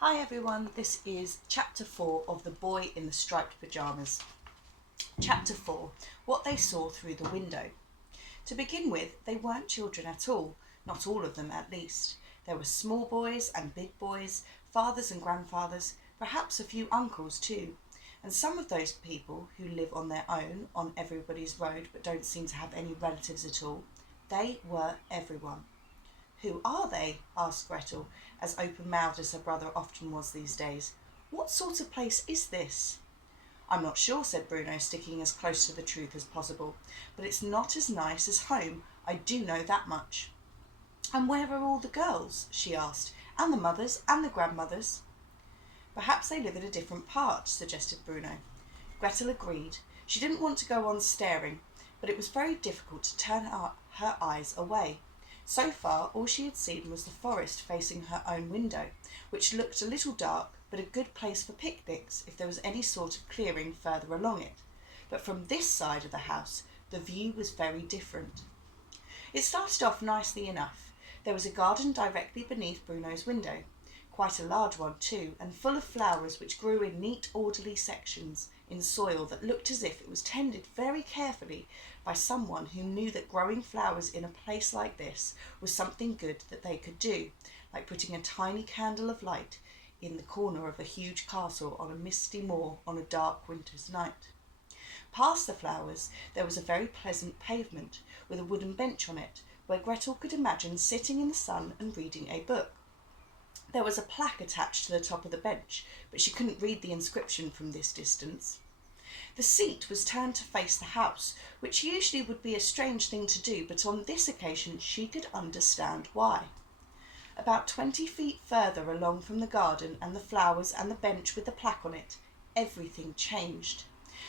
Hi everyone, this is chapter 4 of The Boy in the Striped Pyjamas. Chapter 4, What They Saw Through the Window. To begin with, they weren't children at all, not all of them at least. There were small boys and big boys, fathers and grandfathers, perhaps a few uncles too. And some of those people who live on their own on everybody's road but don't seem to have any relatives at all, they were everyone. "Who are they?" asked Gretel, as open-mouthed as her brother often was these days. "What sort of place is this?" "I'm not sure," said Bruno, sticking as close to the truth as possible. "But it's not as nice as home, I do know that much." "And where are all the girls?" she asked, "and the mothers and the grandmothers?" "Perhaps they live in a different part," suggested Bruno. Gretel agreed. She didn't want to go on staring, but it was very difficult to turn her eyes away. So far, all she had seen was the forest facing her own window, which looked a little dark, but a good place for picnics if there was any sort of clearing further along it. But from this side of the house, the view was very different. It started off nicely enough. There was a garden directly beneath Bruno's window, quite a large one too, and full of flowers which grew in neat, orderly sections in soil that looked as if it was tended very carefully by someone who knew that growing flowers in a place like this was something good that they could do, like putting a tiny candle of light in the corner of a huge castle on a misty moor on a dark winter's night. Past the flowers there was a very pleasant pavement with a wooden bench on it, where Gretel could imagine sitting in the sun and reading a book. There was a plaque attached to the top of the bench, but she couldn't read the inscription from this distance. The seat was turned to face the house, which usually would be a strange thing to do, but on this occasion she could understand why. About 20 feet further along from the garden and the flowers and the bench with the plaque on it, everything changed.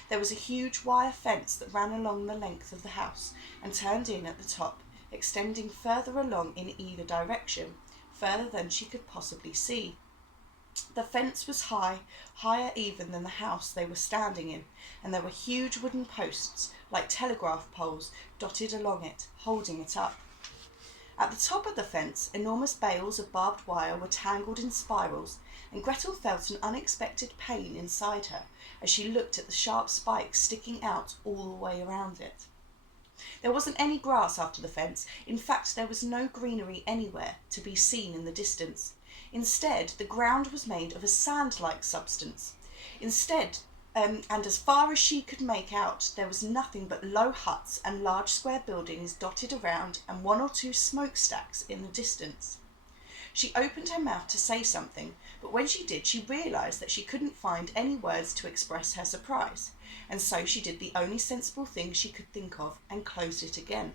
There was a huge wire fence that ran along the length of the house and turned in at the top, extending further along in either direction, further than she could possibly see. The fence was high, higher even than the house they were standing in, and there were huge wooden posts, like telegraph poles, dotted along it, holding it up. At the top of the fence, enormous bales of barbed wire were tangled in spirals, and Gretel felt an unexpected pain inside her as she looked at the sharp spikes sticking out all the way around it. There wasn't any grass after the fence. In fact, there was no greenery anywhere to be seen in the distance. Instead, the ground was made of a sand-like substance. And as far as she could make out, there was nothing but low huts and large square buildings dotted around, and one or two smokestacks in the distance. She opened her mouth to say something, but when she did, she realised that she couldn't find any words to express her surprise, and so she did the only sensible thing she could think of and closed it again.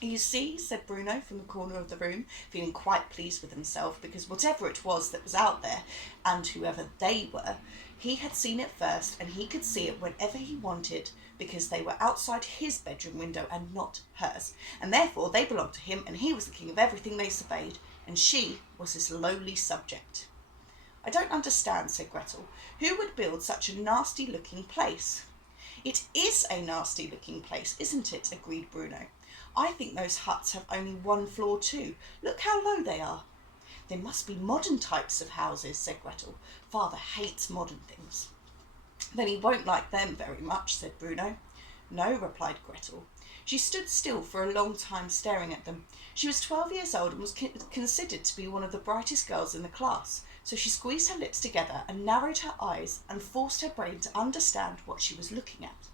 "You see," said Bruno from the corner of the room, feeling quite pleased with himself, because whatever it was that was out there, and whoever they were, he had seen it first, and he could see it whenever he wanted, because they were outside his bedroom window and not hers, and therefore they belonged to him, and he was the king of everything they surveyed, and she was his lowly subject. "I don't understand," said Gretel. "Who would build such a nasty-looking place?" "It is a nasty-looking place, isn't it?" agreed Bruno. "I think those huts have only one floor too. Look how low they are." "They must be modern types of houses," said Gretel. "Father hates modern things." "Then he won't like them very much," said Bruno. "No," replied Gretel. She stood still for a long time staring at them. She was 12 years old and was considered to be one of the brightest girls in the class, so she squeezed her lips together and narrowed her eyes and forced her brain to understand what she was looking at.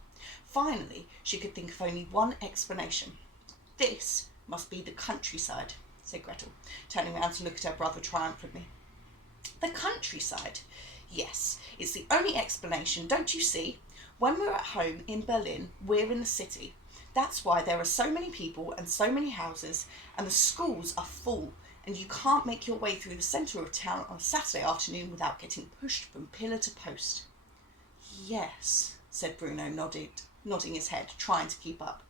Finally, she could think of only one explanation. "This must be the countryside," said Gretel, turning round to look at her brother triumphantly. "The countryside? Yes, it's the only explanation, don't you see? When we're at home in Berlin, we're in the city. That's why there are so many people and so many houses, and the schools are full, and you can't make your way through the centre of town on a Saturday afternoon without getting pushed from pillar to post." "Yes," said Bruno, nodding his head, trying to keep up.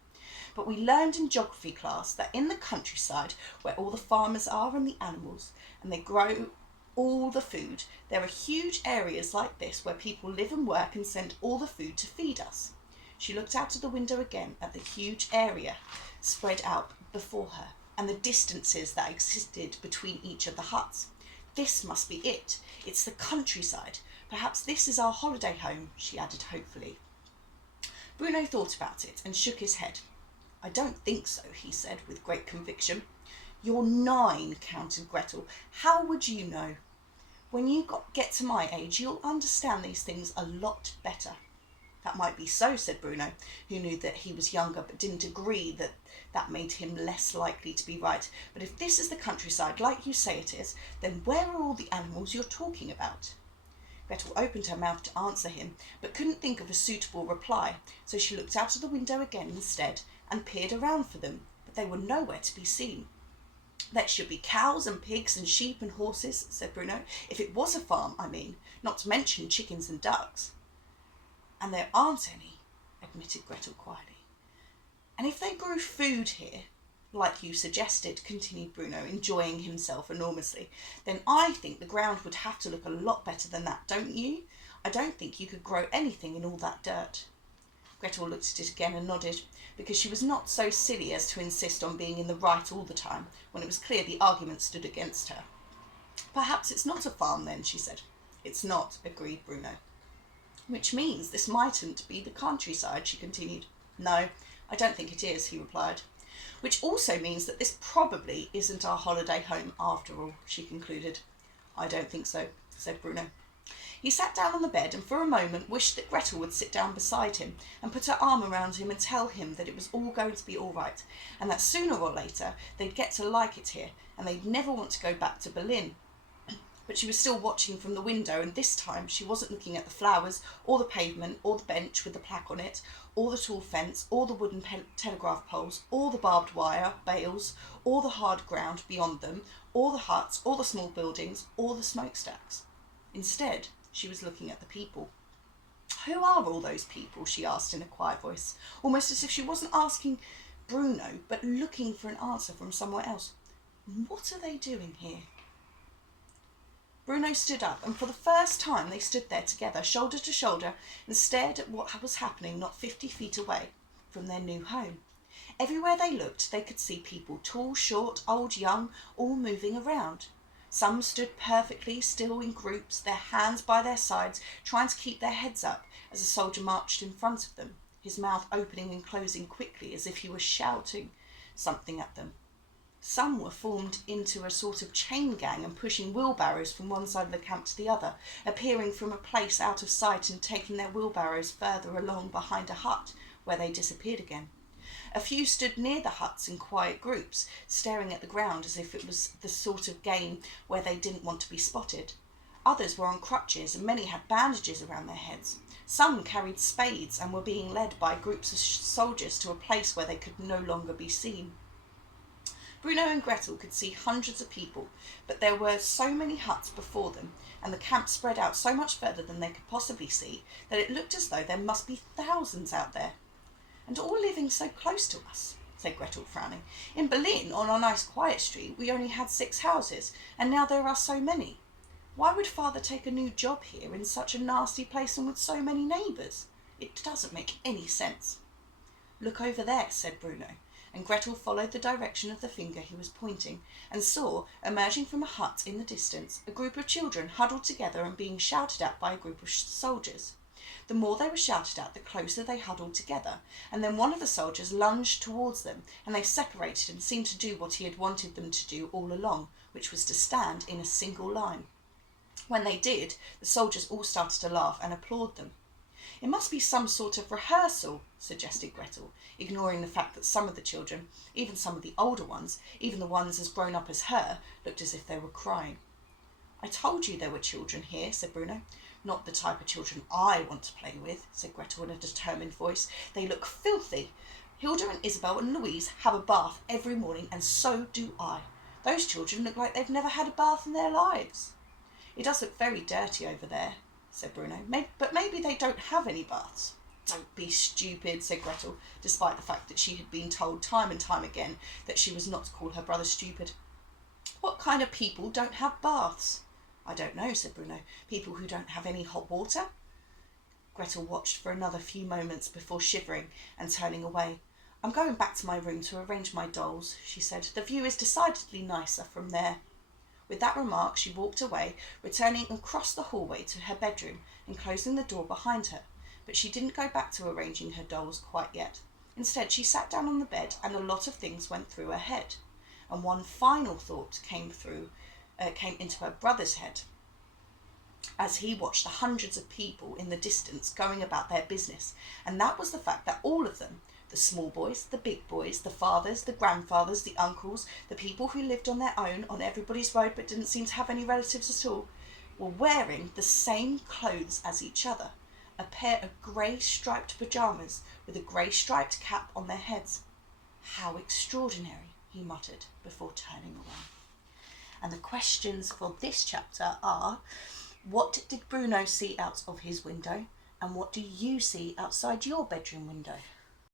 "But we learned in geography class that in the countryside, where all the farmers are and the animals, and they grow all the food, there are huge areas like this where people live and work and send all the food to feed us." She looked out of the window again at the huge area spread out before her and the distances that existed between each of the huts. This must be it. It's the countryside. Perhaps this is our holiday home, she added hopefully. Bruno thought about it and shook his head. I don't think so, he said with great conviction. You're 9, countered Gretel. How would you know? When you get to my age, you'll understand these things a lot better. That might be so, said Bruno, who knew that he was younger but didn't agree that that made him less likely to be right. But if this is the countryside, like you say it is, then where are all the animals you're talking about? Gretel opened her mouth to answer him, but couldn't think of a suitable reply, so she looked out of the window again instead and peered around for them, but they were nowhere to be seen. There should be cows and pigs and sheep and horses, said Bruno. If it was a farm, I mean, not to mention chickens and ducks. And there aren't any, admitted Gretel quietly. And if they grew food here, like you suggested, continued Bruno, enjoying himself enormously, then I think the ground would have to look a lot better than that, don't you? I don't think you could grow anything in all that dirt. Gretel looked at it again and nodded, because she was not so silly as to insist on being in the right all the time, when it was clear the argument stood against her. Perhaps it's not a farm then, she said. It's not, agreed Bruno. Which means this mightn't be the countryside, she continued. No, I don't think it is, he replied. Which also means that this probably isn't our holiday home after all, she concluded. I don't think so, said Bruno. He sat down on the bed and for a moment wished that Gretel would sit down beside him and put her arm around him and tell him that it was all going to be all right and that sooner or later they'd get to like it here and they'd never want to go back to Berlin. But she was still watching from the window, and this time she wasn't looking at the flowers or the pavement or the bench with the plaque on it or the tall fence or the wooden telegraph poles or the barbed wire bales or the hard ground beyond them or the huts or the small buildings or the smokestacks. Instead, she was looking at the people. Who are all those people? She asked in a quiet voice, almost as if she wasn't asking Bruno but looking for an answer from somewhere else. What are they doing here? Bruno stood up, and for the first time they stood there together, shoulder to shoulder, and stared at what was happening not 50 feet away from their new home. Everywhere they looked, they could see people, tall, short, old, young, all moving around. Some stood perfectly still in groups, their hands by their sides, trying to keep their heads up as a soldier marched in front of them, his mouth opening and closing quickly as if he were shouting something at them. Some were formed into a sort of chain gang and pushing wheelbarrows from one side of the camp to the other, appearing from a place out of sight and taking their wheelbarrows further along behind a hut, where they disappeared again. A few stood near the huts in quiet groups, staring at the ground as if it was the sort of game where they didn't want to be spotted. Others were on crutches, and many had bandages around their heads. Some carried spades and were being led by groups of soldiers to a place where they could no longer be seen. Bruno and Gretel could see hundreds of people, but there were so many huts before them, and the camp spread out so much further than they could possibly see, that it looked as though there must be thousands out there. And all living so close to us, said Gretel, frowning. In Berlin, on our nice quiet street, we only had 6 houses, and now there are so many. Why would Father take a new job here in such a nasty place and with so many neighbours? It doesn't make any sense. Look over there, said Bruno. And Gretel followed the direction of the finger he was pointing, and saw, emerging from a hut in the distance, a group of children huddled together and being shouted at by a group of soldiers. The more they were shouted at, the closer they huddled together, and then one of the soldiers lunged towards them, and they separated and seemed to do what he had wanted them to do all along, which was to stand in a single line. When they did, the soldiers all started to laugh and applaud them. It must be some sort of rehearsal, suggested Gretel, ignoring the fact that some of the children, even some of the older ones, even the ones as grown up as her, looked as if they were crying. I told you there were children here, said Bruno. Not the type of children I want to play with, said Gretel in a determined voice. They look filthy. Hilda and Isabel and Louise have a bath every morning, and so do I. Those children look like they've never had a bath in their lives. It does look very dirty over there, said Bruno. But maybe they don't have any baths. Don't be stupid, said Gretel, despite the fact that she had been told time and time again that she was not to call her brother stupid. What kind of people don't have baths? I don't know, said Bruno. People who don't have any hot water? Gretel watched for another few moments before shivering and turning away. I'm going back to my room to arrange my dolls, she said. The view is decidedly nicer from there. With that remark, she walked away, returning across the hallway to her bedroom and closing the door behind her. But she didn't go back to arranging her dolls quite yet. Instead, she sat down on the bed and a lot of things went through her head. And one final thought came into her brother's head as he watched the hundreds of people in the distance going about their business. And that was the fact that all of them, the small boys, the big boys, the fathers, the grandfathers, the uncles, the people who lived on their own on everybody's road but didn't seem to have any relatives at all, were wearing the same clothes as each other, a pair of grey striped pyjamas with a grey striped cap on their heads. How extraordinary, he muttered before turning away. And the questions for this chapter are, what did Bruno see out of his window? And what do you see outside your bedroom window?